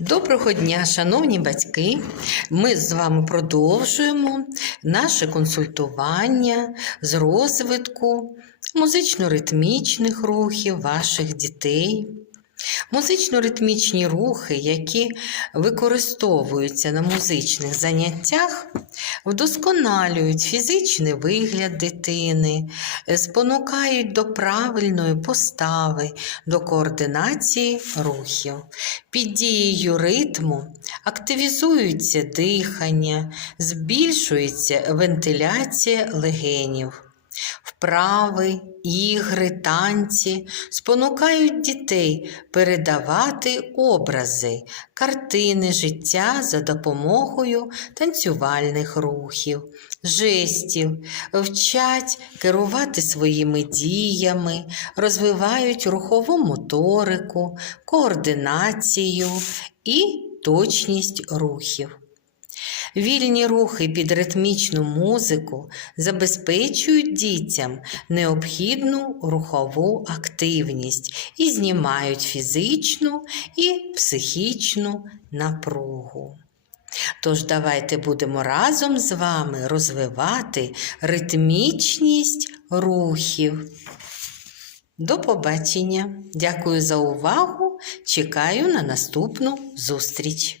Доброго дня, шановні батьки! Ми з вами продовжуємо наше консультування з розвитку музично-ритмічних рухів ваших дітей. Музично-ритмічні рухи, які використовуються на музичних заняттях, вдосконалюють фізичний вигляд дитини, спонукають до правильної постави, до координації рухів. Під дією ритму активізується дихання, збільшується вентиляція легенів. Вправи, ігри, танці спонукають дітей передавати образи, картини життя за допомогою танцювальних рухів, жестів, вчать керувати своїми діями, розвивають рухову моторику, координацію і точність рухів. Вільні рухи під ритмічну музику забезпечують дітям необхідну рухову активність і знімають фізичну і психічну напругу. Тож давайте будемо разом з вами розвивати ритмічність рухів. До побачення! Дякую за увагу! Чекаю на наступну зустріч!